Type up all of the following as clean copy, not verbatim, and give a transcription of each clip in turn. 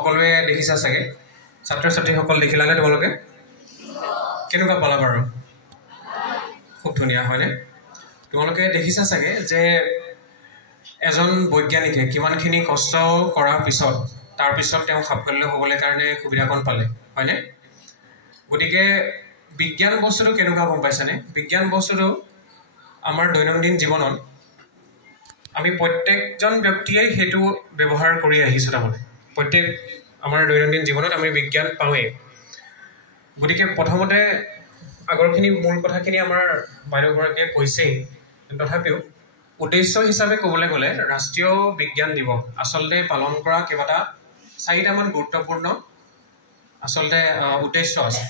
সকলোৱে দেখিছা চাগে ছাত্ৰ ছাত্ৰীসকল দেখিলানে তোমালোকে কেনেকুৱা পালা বাৰু খুব ধুনীয়া হয়নে তোমালোকে দেখিছা চাগে যে এজন বৈজ্ঞানিকে কিমানখিনি কষ্ট কৰাৰ পিছত তাৰ পিছত তেওঁ সাফল্য হ'বলৈ কাৰণে সুবিধাকণ পালে হয়নে গতিকে বিজ্ঞান বস্তুটো কেনেকুৱা গম পাইছানে বিজ্ঞান বস্তুটো আমাৰ দৈনন্দিন জীৱনত আমি প্ৰত্যেকজন ব্যক্তিয়ে হেতু ব্যৱহাৰ কৰি আহিছো তাৰমানে প্ৰত্যেক আমাৰ দৈনন্দিন জীৱনত আমি বিজ্ঞান পাওঁৱে গতিকে প্ৰথমতে আগৰখিনি মূল কথাখিনি আমাৰ বাইদেউগৰাকীয়ে কৈছেই তথাপিও উদ্দেশ্য হিচাপে ক'বলৈ গ'লে ৰাষ্ট্ৰীয় বিজ্ঞান দিৱস আচলতে পালন কৰা কেইবাটা চাৰিটামান গুৰুত্বপূৰ্ণ আচলতে উদ্দেশ্য আছে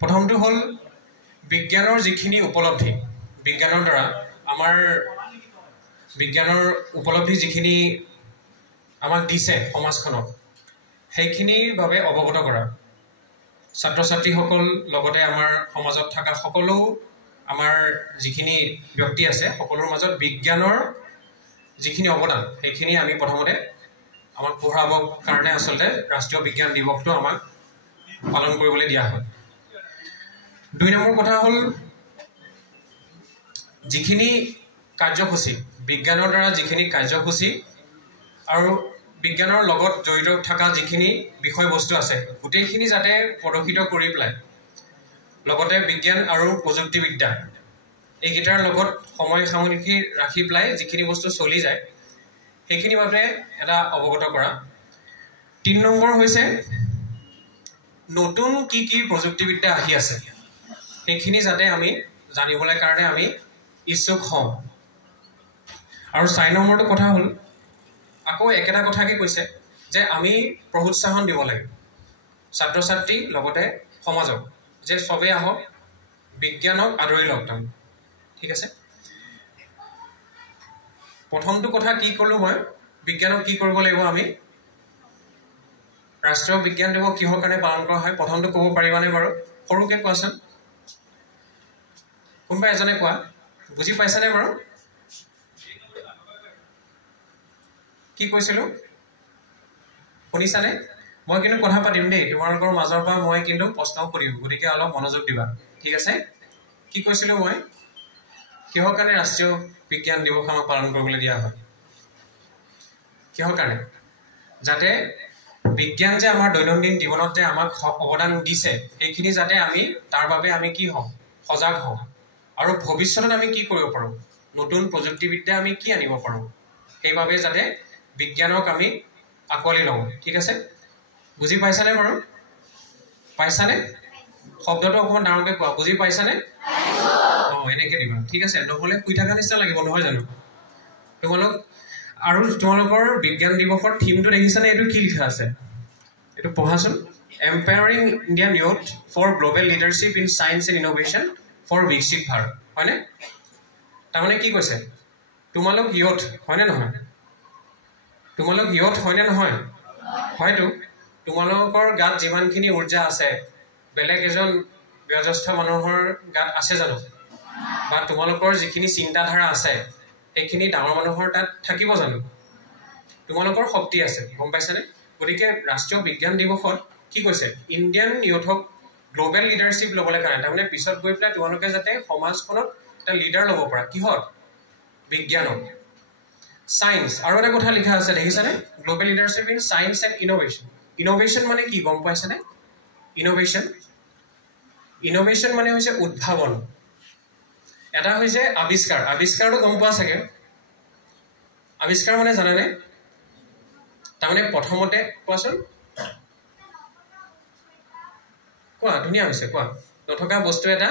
প্ৰথমটো হ'ল বিজ্ঞানৰ যিখিনি উপলব্ধি বিজ্ঞানৰ দ্বাৰা আমাৰ বিজ্ঞানৰ উপলব্ধি যিখিনি আমাক দিছে সমাজখনক সেইখিনিৰ বাবে অৱগত কৰা ছাত্ৰ ছাত্ৰীসকল লগতে আমাৰ সমাজত থকা সকলো আমাৰ যিখিনি ব্যক্তি আছে সকলোৰ মাজত বিজ্ঞানৰ যিখিনি অৱদান সেইখিনি আমি প্ৰথমতে আমাক পঢ়াবৰ কাৰণে আচলতে ৰাষ্ট্ৰীয় বিজ্ঞান দিৱসটো আমাক পালন কৰিবলৈ দিয়া হয় ২ নম্বৰ কথা হ'ল যিখিনি কাৰ্যসূচী বিজ্ঞানৰ দ্বাৰা যিখিনি কাৰ্যসূচী আৰু বিজ্ঞানৰ লগত জড়িত থকা যিখিনি বিষয়বস্তু আছে গোটেইখিনি যাতে প্ৰদৰ্শিত কৰি পেলাই লগতে বিজ্ঞান আৰু প্ৰযুক্তিবিদ্যা এইকেইটাৰ লগত সময় সামগ্ৰী ৰাখি পেলাই যিখিনি বস্তু চলি যায় সেইখিনি বাবে এটা অৱগত কৰা ৩ নম্বৰ হৈছে নতুন কি প্ৰযুক্তিবিদ্যা আহি আছে সেইখিনি যাতে আমি জানিবলৈ কাৰণে আমি ইচ্ছুক হওঁ আৰু ৪ নম্বৰটো কথা হ'ল আকৌ একেটা কথাকে কৈছে যে আমি প্ৰোৎসাহন দিব লাগে ছাত্ৰ ছাত্ৰী লগতে সমাজক যে সবে আহক বিজ্ঞানক আদৰি লওক ঠিক আছে প্ৰথমটো কথা কি ক'লো মই বিজ্ঞানক কি কৰিব লাগিব আমি ৰাষ্ট্ৰীয় বিজ্ঞান দিৱস কিহৰ কাৰণে পালন কৰা হয় প্ৰথমটো ক'ব পাৰিবানে বাৰু সৰুকে কোৱাচোন কোনোবা এজনে কোৱা বুজি পাইছানে বাৰু কি কৈছিলো শুনিছানে মই কিন্তু কথা পাতিম দেই তোমালোকৰ মাজৰ পৰা মই কিন্তু প্ৰশ্ন কৰিম গতিকে অলপ মনোযোগ দিবা ঠিক আছে কি কৈছিলো মই কিহৰ কাৰণে ৰাষ্ট্ৰীয় বিজ্ঞান দিৱস আমাক পালন কৰিবলৈ দিয়া হয় কিহৰ কাৰণে যাতে বিজ্ঞান যে আমাৰ দৈনন্দিন জীৱনত যে আমাক অৱদান দিছে সেইখিনি যাতে আমি তাৰ বাবে আমি কি হওঁ সজাগ হওঁ আৰু ভৱিষ্যতত আমি কি কৰিব পাৰোঁ নতুন প্ৰযুক্তিবিদ্যা আমি কি আনিব পাৰোঁ সেইবাবে যাতে বিজ্ঞানক আমি আকোৱালি লওঁ ঠিক আছে বুজি পাইছানে বাৰু পাইছানে শব্দটো অকণমান ডাঙৰকৈ কোৱা বুজি পাইছানে এনেকৈ দিবা ঠিক আছে নহ'লে শুই থকা নিচিনা লাগিব নহয় জানো তোমালোকৰ বিজ্ঞান দিৱসৰ থিমটো দেখিছানে এইটো কি লিখা আছে এইটো পঢ়াচোন empowering Indian youth for global leadership in science and innovation for বিকশিত ভাৰত হয়নে তাৰমানে কি কৈছে তোমালোক ইয়থ হয়নে নহয় তোমালোক ইয়থ হয়নে নহয় হয়তো তোমালোকৰ গাত যিমানখিনি উৰ্জা আছে বেলেগ এজন বয়োজ্যেষ্ঠ মানুহৰ গাত আছে জানো বা তোমালোকৰ যিখিনি চিন্তাধাৰা আছে সেইখিনি ডাঙৰ মানুহৰ তাত থাকিব জানো তোমালোকৰ শক্তি আছে গম পাইছানে গতিকে ৰাষ্ট্ৰীয় বিজ্ঞান দিৱসত কি কৈছে ইণ্ডিয়ান ইউথক গ্ল'বেল লিডাৰশ্বিপ ল'বলৈ কাৰণে তাৰমানে পিছত গৈ পেলাই তোমালোকে যাতে সমাজখনত এটা লিডাৰ ল'ব পৰা কিহত বিজ্ঞানত ছায়েন্স আৰু এটা কথা লিখা আছে দেখিছানে global leadership in science and innovation মানে কি গম পাইছানে ইন'ভেশ্যন মানে হৈছে উদ্ভাৱন এটা হৈছে আৱিষ্কাৰটো গম পোৱা চাগে আৱিষ্কাৰ মানে জানানে তাৰমানে প্ৰথমতে কোৱাচোন কোৱা ধুনীয়া হৈছে কোৱা নথকা বস্তু এটা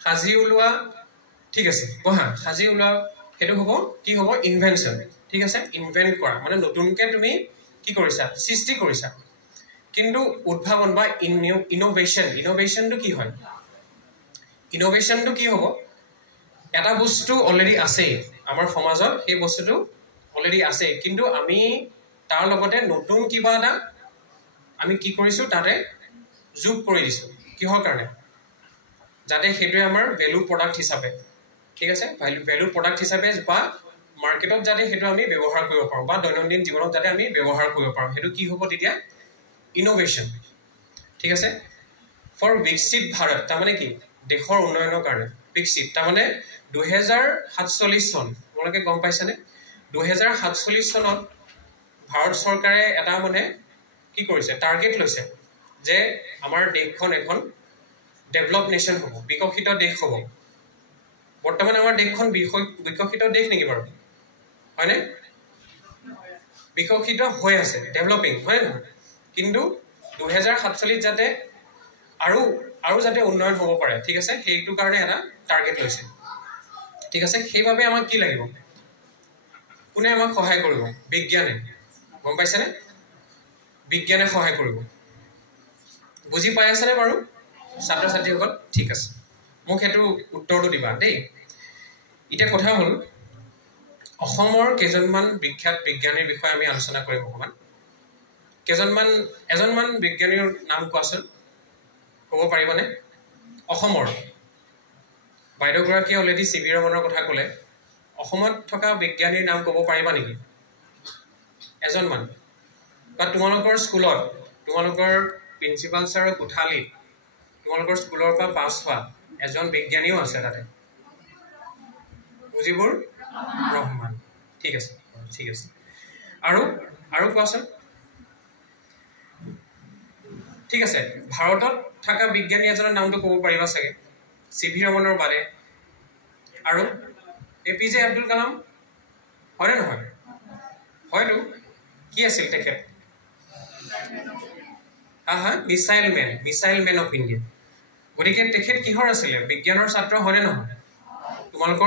সাজি ওলোৱা ঠিক আছে কোৱা সাজি ওলোৱা সেইটো হ'ব কি হ'ব ইনভেনশ্যন ঠিক আছে ইনভেণ্ট কৰা মানে নতুনকৈ তুমি কি কৰিছা সৃষ্টি কৰিছা কিন্তু উদ্ভাৱন বা ইন'ভেশ্যনটো কি হয় ইন'ভেশ্যনটো কি হ'ব এটা বস্তু অলৰেডি আছেই আমাৰ সমাজত সেই বস্তুটো অলৰেডি আছেই কিন্তু আমি তাৰ লগতে নতুন কিবা এটা আমি কি কৰিছোঁ তাতে যোগ কৰি দিছোঁ কিহৰ কাৰণে যাতে সেইটোৱে আমাৰ ভেলু প্ৰডাক্ট হিচাপে ঠিক আছে ভেলু প্ৰডাক্ট হিচাপে বা মাৰ্কেটত যাতে সেইটো আমি ব্যৱহাৰ কৰিব পাৰোঁ বা দৈনন্দিন জীৱনত যাতে আমি ব্যৱহাৰ কৰিব পাৰোঁ সেইটো কি হ'ব তেতিয়া ইনোভেশ্যন ঠিক আছে ফৰ বিকশিত ভাৰত তাৰমানে কি দেশৰ উন্নয়নৰ কাৰণে বিকশিত তাৰমানে 2047 চন তোমালোকে গম পাইছানে 2047 চনত ভাৰত চৰকাৰে এটা মানে কি কৰিছে টাৰ্গেট লৈছে যে আমাৰ দেশখন এখন ডেভেলপ নেশ্যন হ'ব বিকশিত দেশ হ'ব বৰ্তমান আমাৰ দেশখন বিকশিত দেশ নেকি বাৰু হয়নে বিকশিত হৈ আছে ডেভেলপিং হয় নহয় কিন্তু 2047 যাতে আৰু যাতে উন্নয়ন হ'ব পাৰে ঠিক আছে সেইটো কাৰণে এটা টাৰ্গেট লৈছে ঠিক আছে সেইভাবে আমাক কি লাগিব কোনে আমাক সহায় কৰিব বিজ্ঞানে গম পাইছেনে বিজ্ঞানে সহায় কৰিব বুজি পাই আছেনে বাৰু ছাত্ৰ ছাত্ৰীসকল ঠিক আছে মোক হেতু উত্তৰটো দিবা দেই এটা কথা হ'ল অসমৰ কেজনমান বিখ্যাত বিজ্ঞানীৰ বিষয়ে আমি আলোচনা কৰিম অকমান এজনমান বিজ্ঞানীৰ নাম কোৱাচোন ক'ব পাৰিবনে অসমৰ বাইদেউগৰাকী অলৰেডি চিবি ৰমনৰ কথা ক'লে অসমত থকা বিজ্ঞানীৰ নাম ক'ব পাৰিবা নেকি এজনমান বা তোমালোকৰ স্কুলত তোমালোকৰ প্ৰিন্সিপাল ছাৰৰ কোঠালীত তোমালোকৰ স্কুলৰ পৰা পাছ হোৱা এজন বিজ্ঞানীও আছে তাতে মুজিবুৰ ৰহমান ঠিক আছে আৰু কোৱাচোন ঠিক আছে ভাৰতত থকা বিজ্ঞানী এজনৰ নামটো ক'ব পাৰিবা চাগে চিভি ৰমনৰ বাদে আৰু এপিজে আব্দুল কালাম হয়নে নহয় হয়তো কি আছিল তেখেত মিছাইল মেন অফ ইণ্ডিয়া গতিকে তেখেত কিহৰ আছিলে বিজ্ঞানৰ ছাত্ৰ হয়নে নহয় তোমালোকৰ